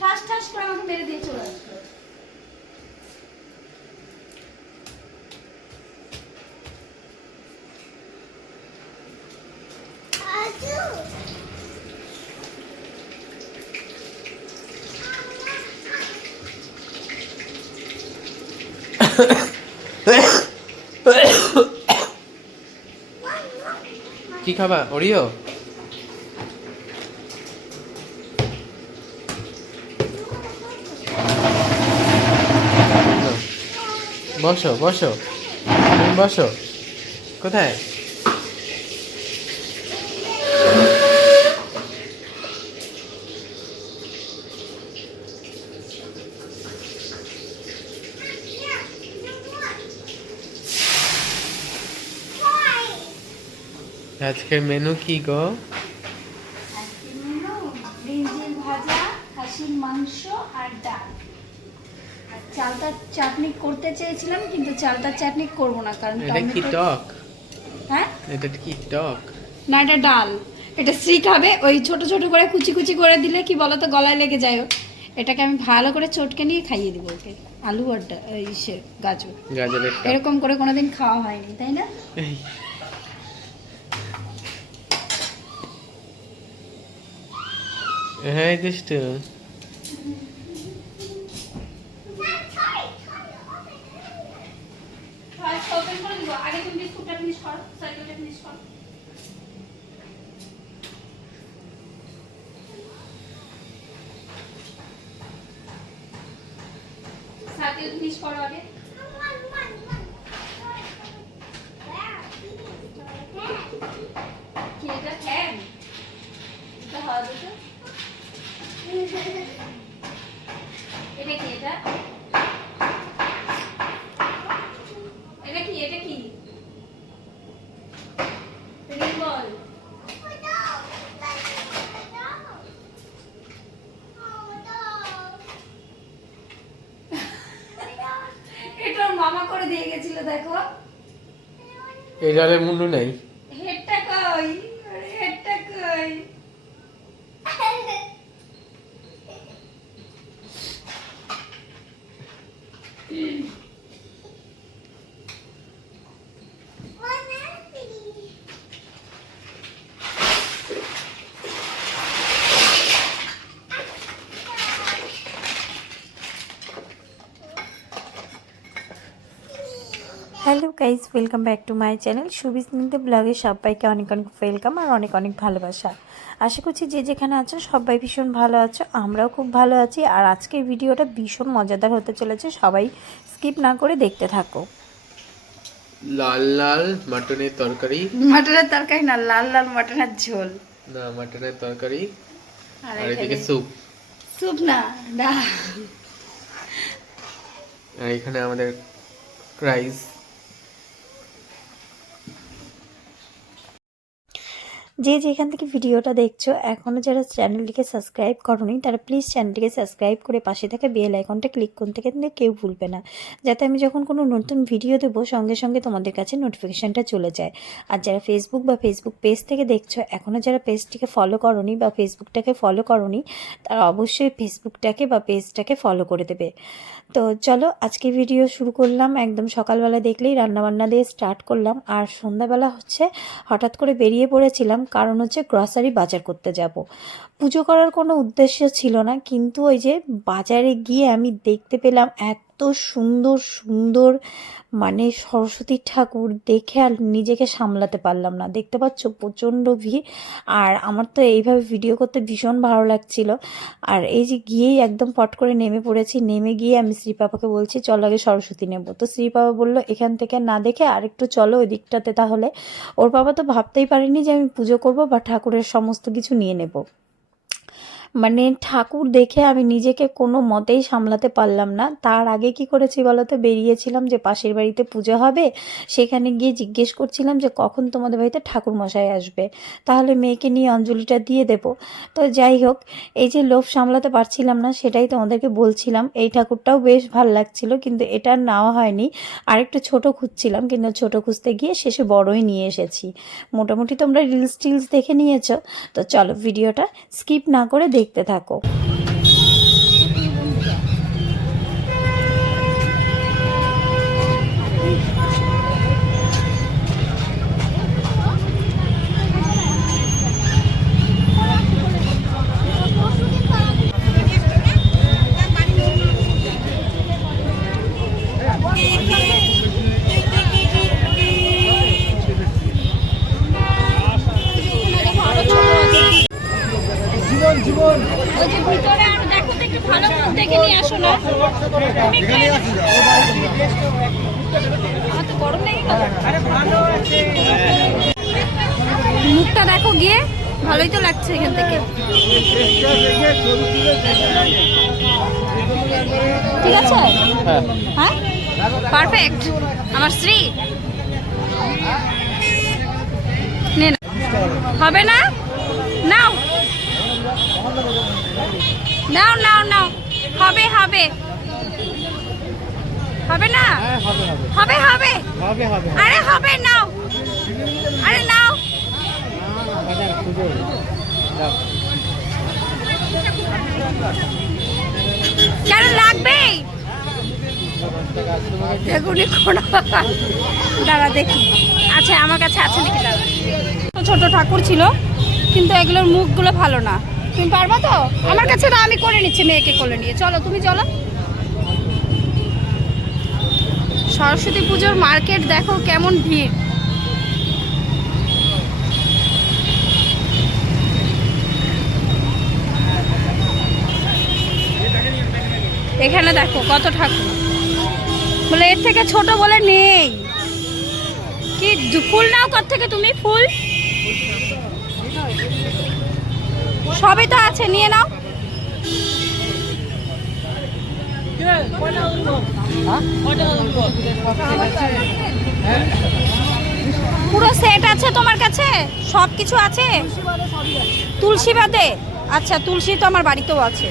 ঠাস ঠাস করে আমাকে মেরে দিয়ে চলে আসলো। কি খাবা ওরিও? বসো বসো। তুমি বসো। কোথায়? আজকের মেনু কি গো আজকে মেনু ব্রিঞ্জির ভাজা খাসির মাংস আর ডাল আর চালতার চাটনি করতে চেয়েছিলাম কিন্তু চালতার চাটনি করব না কারণ এটা কি টমেটো টক? হ্যাঁ? এটা কি টক? না এটা ডাল। এটা শ্রী খাবে ওই ছোট ছোট করে কুচি কুচি করে দিলে কি বলতো গলায় লেগে যায়। এটাকে আমি ভালো করে চটকে নিয়ে খাইয়ে দিব ওকে। আলু আর ডা- এই সে গাজর। গাজরের এরকম করে কোনোদিন খাওয়া হয়নি তাই না? এই। হ্যাঁ দুষ্টু আগে তুমি বিস্কুটটা ফিনিশ করো সাইকেলটা ফিনিশ করো সাইকেল ফিনিশ করো আগে কি এটা ফ্যান এটা হাওয়া দিতে এটা কি এটা এটা কি এটা কি রিং বল এটা ওর মামা করে দিয়ে গেছিল দেখো। এই ডালে মুন্ডু নেই। Hello guys welcome back to my channel. সুবিস্মিত ব্লগে সবাইকে অনেক অনেক ওয়েলকাম আর অনেক অনেক ভালোবাসা। আশা করছি যে যেখানে আছো সবাই ভীষণ ভালো আছো আমরাও খুব ভালো আছি আর আজকের ভিডিওটা ভীষণ মজাদার হতে চলেছে সবাই স্কিপ না করে দেখতে থাকো। লাল লাল মাটনের তরকারি। মাটনের তরকারি না লাল লাল মাটনের ঝোল। না মাটনের তরকারি। আর এদিকে স্যুপ। স্যুপ না আর এখানে আমাদের রাইস। যে যেখান থেকে ভিডিওটা দেখছ এখনও যারা চ্যানেলটিকে সাবস্ক্রাইব করনি, তারা প্লিজ চ্যানেলটিকে সাবস্ক্রাইব করে পাশে থাকা বেল আইকনটা ক্লিক করতে কিন্তু কেউ ভুলবে না। যাতে আমি যখন কোনো নতুন ভিডিও দেবো, সঙ্গে সঙ্গে তোমাদের কাছে নোটিফিকেশানটা চলে যায়। আর যারা ফেসবুক বা ফেসবুক পেজ থেকে দেখছ এখনও যারা পেজটিকে ফলো করনি বা ফেসবুকটাকে ফলো করনি, তারা অবশ্যই ফেসবুকটাকে বা পেজটাকে ফলো করে দেবে। তো চলো, আজকে ভিডিও শুরু করলাম। একদম সকালবেলা দেখলেই রান্নাবান্না দিয়ে স্টার্ট করলাম। আর সন্ধ্যাবেলা হচ্ছে হঠাৎ করে বেরিয়ে পড়েছিলাম কারণ হচ্ছে গ্রসারি বাজার করতে যাব। পুজো করার কোনো উদ্দেশ্য ছিল না, কিন্তু ওই যে বাজারে গিয়ে আমি দেখতে পেলাম এত সুন্দর সুন্দর মানে সরস্বতী ঠাকুর দেখে আর নিজেকে সামলাতে পারলাম না। দেখতে পাচ্ছ প্রচণ্ড ভিড়। আর আমার তো এইভাবে ভিডিও করতে ভীষণ ভালো লাগছিল। আর এই যে গিয়েই একদম পট করে নেমে পড়েছি, নেমে গিয়ে আমি শ্রী পাপাকে বলছি, চল আগে সরস্বতী নেব। তো শ্রী পাপা বলল, এখান থেকে না দেখে আরেকটু চলো ওই দিকটাতে তাহলে। ওর বাবা তো ভাবতেই পারেনি যে আমি পুজো করব বা ঠাকুরের সমস্ত কিছু নিয়ে নেব। মানে ঠাকুর দেখে আমি নিজেকে কোনো মতেই সামলাতে পারলাম না। তার আগে কি করেছি বলতো? বেরিয়েছিলাম যে পাশের বাড়িতে পুজো হবে। সেখানে গিয়ে জিজ্ঞেস করছিলাম যে কখন তোমাদের বাড়িতে ঠাকুর মশাই আসবে? তাহলে মেয়েকে নিয়ে অঞ্জলিটা দিয়ে দেব। তো যাই হোক, এই যে লোভ সামলাতে পারছিলাম না, সেটাই তোমাদেরকে বলছিলাম। এই ঠাকুরটাও বেশ ভালো লাগছিল, কিন্তু এটা নেওয়া হয়নি। আরেকটু ছোট খুঁজছিলাম, কিন্তু ছোট খুঁজতে গিয়ে শেষে বড়ই নিয়ে এসেছি। মোটামুটি তোমরা রিলস টিলস দেখে নিয়েছো। তো চলো, ভিডিওটা স্কিপ না করে দেখতে থাকো। মুখটা দেখো গিয়ে ভালোই তো লাগছে এখান থেকে। ঠিক আছে? হ্যাঁ। হ্যাঁ? পারফেক্ট আমার স্ত্রী। নে হবে না? নাও। নাও নাও নাও। হবে হবে। হবে না? হবে হবে। হবে হবে। আরে হবে নাও। আরে নাও। কেন লাগবেই বেগুনি কোনো দাঁড়া দেখি। আচ্ছা আমার কাছে আছে নাকি? দাঁড়া। ছোট ঠাকুর ছিল, কিন্তু এগুলোর মুখগুলো ভালো না। তুমি পারবা তো? আমার কাছে না আমি করে নিচ্ছি, মেয়েকে কোলে নিয়ে। চলো, তুমি চলো। সরস্বতী পুজোর মার্কেট দেখো, কেমন ভিড়। এখানে দেখো কত ঠাকুর। বলে এর থেকে ছোট বলে নেই। কি ফুল নাও কত থেকে তুমি, ফুল? সবই তো আছে, নিয়ে নাও। পুরো সেট আছে তোমার কাছে? সব কিছু আছে? তুলসী বাদে? আচ্ছা তুলসী তো আমার বাড়িতেও আছে।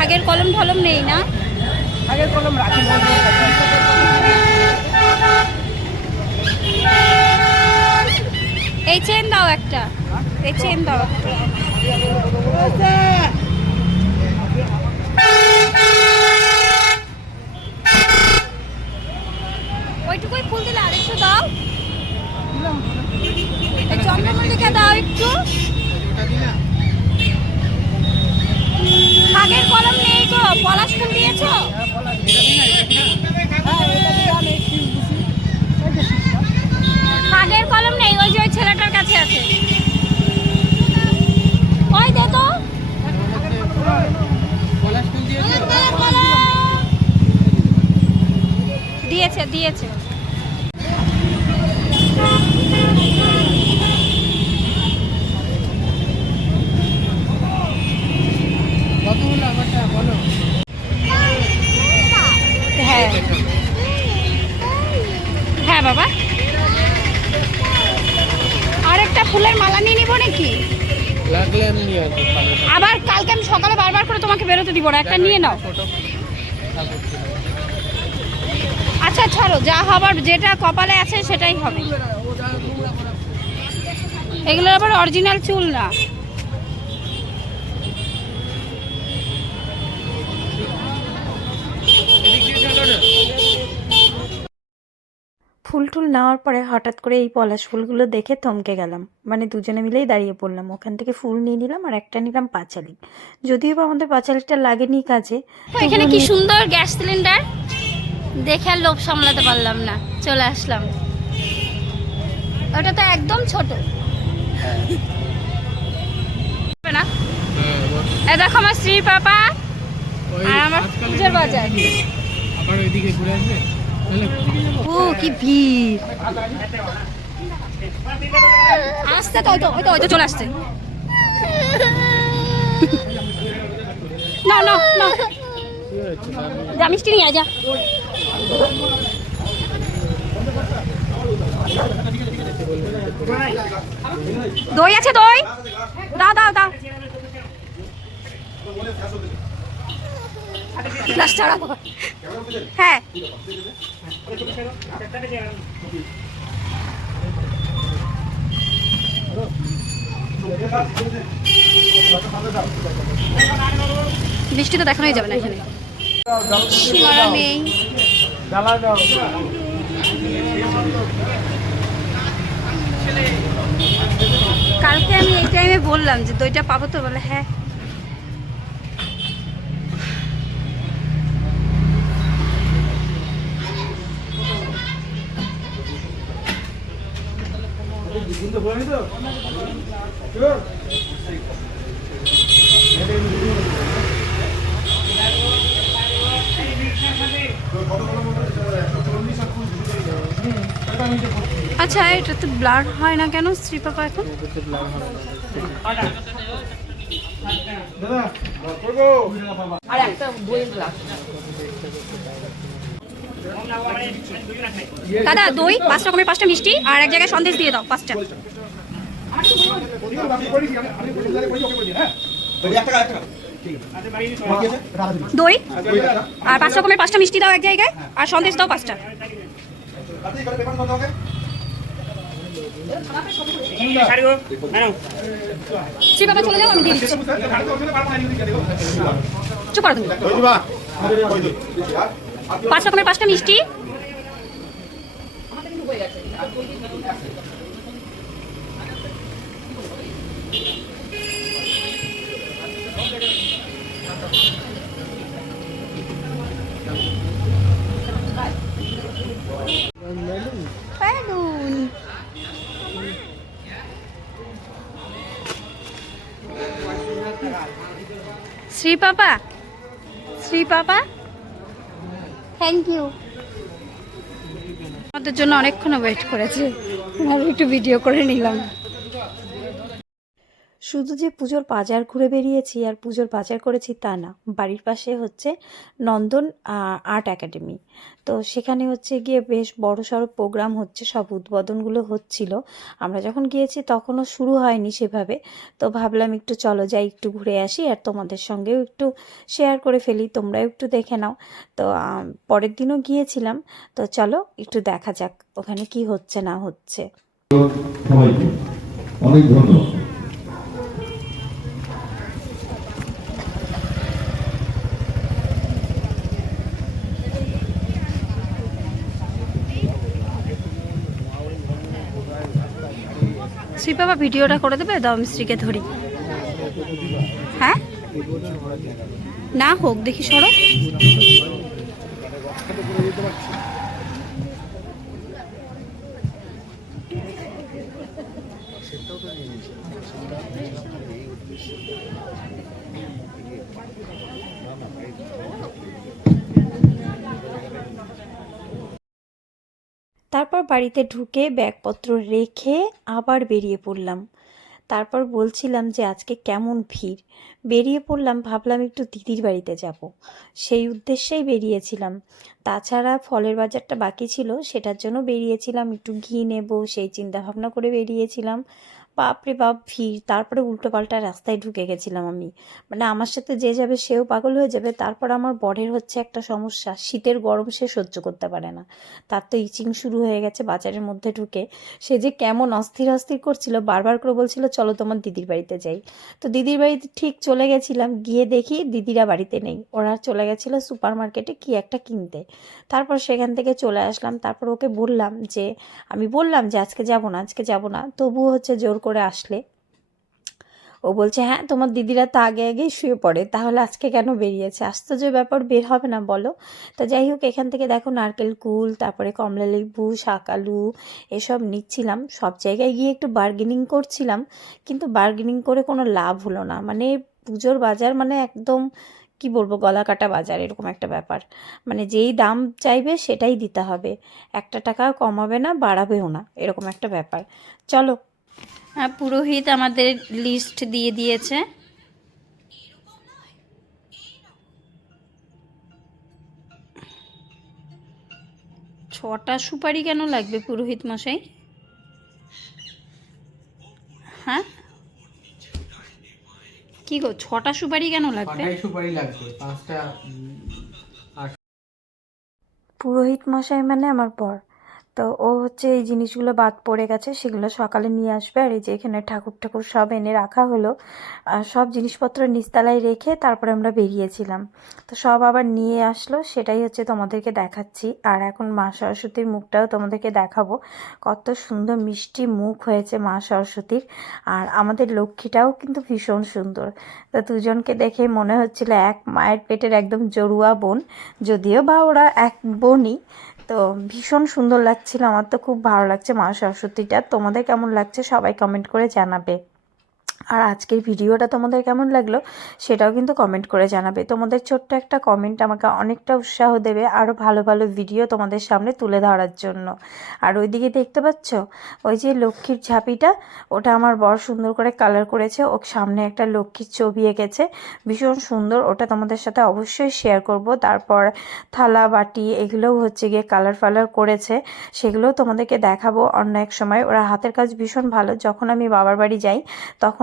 দিলা কলম টলম নেই না? আগের কলম রাখি এই চেন দাও একটা। এই চেন দাও একটা। ওইটুকুই ফুল দিলে আরেকটু দাও। চন্দ্রমল্লিকা দাও একটু। খাগের কলম নেই গো পলাশ ফুল দিয়েছ? খাগের কলম নেই, ওই যে ওই ছেলেটার কাছে আছে। ওই দে তো। দিয়েছে দিয়েছে। আবার কালকে আমি সকালে বারবার করে তোমাকে বেরোতে দিব না একটা নিয়ে নাও। আচ্ছা ছাড়ো যা হবার যেটা কপালে আছে সেটাই হবে। এগুলোর আবার অরিজিনাল চুল না এদিক দিয়ে চলো না ফুল টুল নেওয়ার পরে হঠাৎ করে এই পলাশ ফুলগুলো দেখে থমকে গেলাম। মানে দুজনে মিলেই দাঁড়িয়ে পড়লাম। ওখান থেকে ফুল নিয়ে নিলাম আর একটা নিলাম পাঁচালি। যদিও বা আমাদের পাঁচালিটা লাগেনি কাজে। এখানে কি সুন্দর গ্যাস সিলিন্ডার? দেখে আর লোভ সামলাতে পারলাম না। চলে আসলাম। ওটা তো একদম ছোট। না? এ দেখো আমার শ্রী পাপা। আর আমার পুজোর বাজার। আবার ওইদিকে ঘুরে আসবে? ও, কি ভিড়। আসতে তো তো, ওই তো ওই তো চলে আসছে। না না না? যা, মিষ্টি নিয়ে যা। দই আছে, দই। দাও দাও দাও। ছাড়াবো হ্যাঁ। বৃষ্টি তো দেখানোই যাবে না এখানে। নেই কালকে আমি এই টাইমে বললাম যে দইটা পাবো তো? বলে হ্যাঁ। আচ্ছা এটা তো ব্লার হয় না কেন শ্রী পাপা এখন আর একটা বইয়ের গ্লাস দাদা দই পাঁচ রকমের পাঁচটা মিষ্টি আর এক জায়গায় সন্দেশ দিয়ে দাও পাঁচটা। দই আর পাঁচ রকমের পাঁচটা মিষ্টি দাও এক জায়গায়, আর সন্দেশ দাও পাঁচটা। শ্রী বাবা চলে যাও পাঁচ রকমের পাঁচটা মিষ্টি বেলুন শ্রী পাপা শ্রী পাপা থ্যাংক ইউ আমাদের জন্য অনেকক্ষণ ওয়েট করেছে। একটু ভিডিও করে নিলাম। শুধু যে পুজোর বাজার ঘুরে বেরিয়েছি আর পুজোর বাজার করেছি তা না। বাড়ির পাশে হচ্ছে নন্দন আর্ট একাডেমি তো সেখানে হচ্ছে গিয়ে বেশ বড় সড়ো প্রোগ্রাম হচ্ছে, সব উদ্বোধনগুলো হচ্ছিল। আমরা যখন গিয়েছি তখনও শুরু হয়নি সেভাবে। তো ভাবলাম একটু চলো যাই, একটু ঘুরে আসি আর তোমাদের সঙ্গেও একটু শেয়ার করে ফেলি, তোমরাও একটু দেখে নাও। তো পরের দিনও গিয়েছিলাম। তো চলো একটু দেখা যাক ওখানে কি হচ্ছে না হচ্ছে। অনেক ধন্যবাদ। বাবা ভিডিওটা করে দেবে দাও শ্রীকে ধরি। হ্যাঁ? না হোক দেখি সরো। তারপর বাড়িতে ঢুকে ব্যাগপত্র রেখে আবার বেরিয়ে পড়লাম। তারপর বলছিলাম যে, আজকে কেমন ভিড়? বেরিয়ে পড়লাম, ভাবলাম একটু দিদির বাড়িতে যাব। সেই উদ্দেশ্যেই বেরিয়েছিলাম। তাছাড়া ফলের বাজারটা বাকি ছিল, সেটার জন্য বেরিয়েছিলাম। একটু ঘি নেব, সেই চিন্তাভাবনা করে বেরিয়েছিলাম। বাপরে বাপ, ভিড়। তারপরে উল্টো পাল্টা রাস্তায় ঢুকে গেছিলাম আমি। মানে আমার সাথে যে যাবে সেও পাগল হয়ে যাবে। তারপর আমার বরের হচ্ছে একটা সমস্যা। শীতের গরম সে সহ্য করতে পারে না। তার তো ইচিং শুরু হয়ে গেছে বাজারের মধ্যে ঢুকে। সে যে কেমন অস্থির অস্থির করছিল, বারবার করে বলছিল, চলো তোমার দিদির বাড়িতে যাই। তো দিদির বাড়িতে ঠিক চলে গেছিলাম। গিয়ে দেখি দিদিরা বাড়িতে নেই। ওরা চলে গেছিল সুপার মার্কেটে কি একটা কিনতে। তারপর সেখান থেকে চলে আসলাম। তারপর ওকে বললাম যে, আমি বললাম যে, আজকে যাব না, আজকে যাব না। তবুও হচ্ছে জোর করে আসলে। ও বলছে হ্যাঁ তোমার দিদিরা তো আগে আগেই শুয়ে পড়ে, তাহলে আজকে কেন বেরিয়েছে? আশ্চর্য ব্যাপার বের হবে না, বলো। তো যাই হোক, এখান থেকে দেখো নারকেল কুল, তারপরে কমলা লেবু শাকালু এসব নিচ্ছিলাম। সব জায়গায় গিয়ে একটু বার্গেনিং করছিলাম, কিন্তু বার্গেনিং করে কোনো লাভ হলো না। মানে পুজোর বাজার মানে একদম, কি বলব গলা কাটা বাজার, এরকম একটা ব্যাপার। মানে যেই দাম চাইবে সেটাই দিতে হবে। একটা টাকা কমাবে না, বাড়াবেও না, এরকম একটা ব্যাপার। চলো পুরোহিত আমাদের লিস্ট দিয়ে দিয়েছে। ছটা সুপারি কেন লাগবে পুরোহিত মশাই? হ্যাঁ? কি গো ছটা সুপারি কেন লাগবে? সুপারি লাগবে পাঁচটা পুরোহিত মশাই মানে আমার বর। তো ও হচ্ছে এই জিনিসগুলো বাদ পড়ে গেছে, সেগুলো সকালে নিয়ে আসবে। আর এই যে এখানে ঠাকুর ঠাকুর সব এনে রাখা হলো, আর সব জিনিসপত্র নিচতলায় রেখে তারপরে আমরা বেরিয়েছিলাম। তো সব আবার নিয়ে আসলো, সেটাই হচ্ছে তোমাদেরকে দেখাচ্ছি। আর এখন মা সরস্বতীর মুখটাও তোমাদেরকে দেখাবো। কত সুন্দর মিষ্টি মুখ হয়েছে মা সরস্বতীর। আর আমাদের লক্ষ্মীটাও কিন্তু ভীষণ সুন্দর। তো দুজনকে দেখে মনে হচ্ছিল এক মায়ের পেটের একদম জড়ুয়া বোন, যদিও বা ওরা এক বোনই। তো ভীষণ সুন্দর লাগছিল। আমার তো খুব ভালো লাগছে মা সরস্বতীটা। তোমাদের কেমন লাগছে সবাই কমেন্ট করে জানাবে। আর আজকের ভিডিওটা তোমাদের কেমন লাগল সেটাও কিন্তু কমেন্ট করে জানাবে। তোমাদের ছোট্ট একটা কমেন্ট আমাকে অনেকটা উৎসাহ দেবে আরও ভালো ভালো ভিডিও তোমাদের সামনে তুলে ধরার জন্য। আর ওইদিকে দেখতে পাচ্ছ? ওই যে লক্ষ্মীর ঝাঁপিটা, ওটা আমার বড় সুন্দর করে কালার করেছে। ও সামনে একটা লক্ষ্মীর ছবি এঁকেছে। ভীষণ সুন্দর, ওটা তোমাদের সাথে অবশ্যই শেয়ার করব। তারপর থালা, বাটি এগুলোও হচ্ছে গিয়ে কালার ফালার করেছে। সেগুলোও তোমাদেরকে দেখাবো। অন্য এক সময় ওরা হাতের কাজ ভীষণ ভালো। যখন আমি বাবার বাড়ি যাই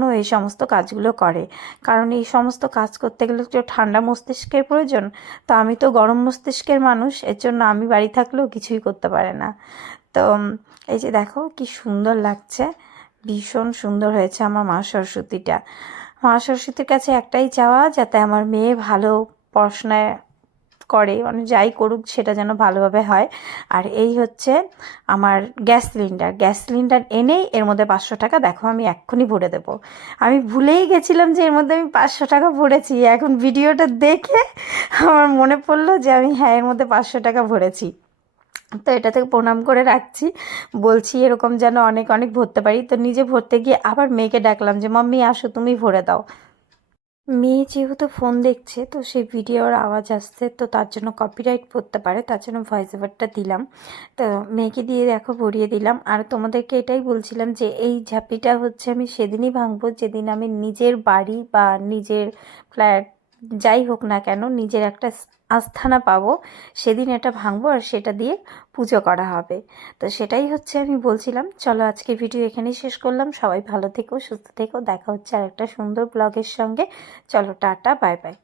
তখনও এই সমস্ত কাজগুলো করে। কারণ এই সমস্ত কাজ করতে গেলে একটু ঠান্ডা মস্তিষ্কের প্রয়োজন। তো আমি তো গরম মস্তিষ্কের মানুষ, এর জন্য আমি বাড়ি থাকলেও কিছুই করতে পারে না। তো এই যে দেখো কি সুন্দর লাগছে, ভীষণ সুন্দর হয়েছে আমার মা সরস্বতীটা। মা সরস্বতীর কাছে একটাই চাওয়া, যাতে আমার মেয়ে ভালো পড়াশোনায় করে মানে যাই করুক সেটা যেন ভালোভাবে হয়। আর এই হচ্ছে আমার গ্যাস সিলিন্ডার। গ্যাস সিলিন্ডার এনেই এর মধ্যে পাঁচশো টাকা, দেখো আমি এক্ষুনি ভরে দেবো। আমি ভুলেই গেছিলাম যে এর মধ্যে আমি পাঁচশো টাকা ভরেছি। এখন ভিডিওটা দেখে আমার মনে পড়ল যে আমি হ্যাঁ এর মধ্যে পাঁচশো টাকা ভরেছি। তো এটা থেকে প্রণাম করে রাখছি। বলছি এরকম যেন অনেক অনেক ভরতে পারি। তো নিজে ভরতে গিয়ে আবার মেয়েকে ডাকলাম যে, মাম্মি, আসো, তুমি ভরে দাও। মেয়ে যেহেতু ফোন দেখছে, তো সেই ভিডিওর আওয়াজ আসছে, তো তার জন্য কপিরাইট পড়তে পারে, তার জন্য ভয়েস ওভারটা দিলাম। তো মেয়েকে দিয়ে দেখো, ভরিয়ে দিলাম। আর তোমাদেরকে এটাই বলছিলাম যে, এই ঝাঁপিটা হচ্ছে আমি সেদিনই ভাঙবো, যেদিন আমি নিজের বাড়ি বা নিজের ফ্ল্যাট যাই হোক না কেন, নিজের একটা আস্থানা পাবো, সেদিন এটা ভাঙবো আর সেটা দিয়ে পুজো করা হবে। তো সেটাই হচ্ছে আমি বলছিলাম। চলো আজকে ভিডিও এখানেই শেষ করলাম। সবাই ভালো থেকো, সুস্থ থেকো। দেখা হচ্ছে আর একটা সুন্দর ব্লগের সঙ্গে। চলো টাটা, বাই বাই।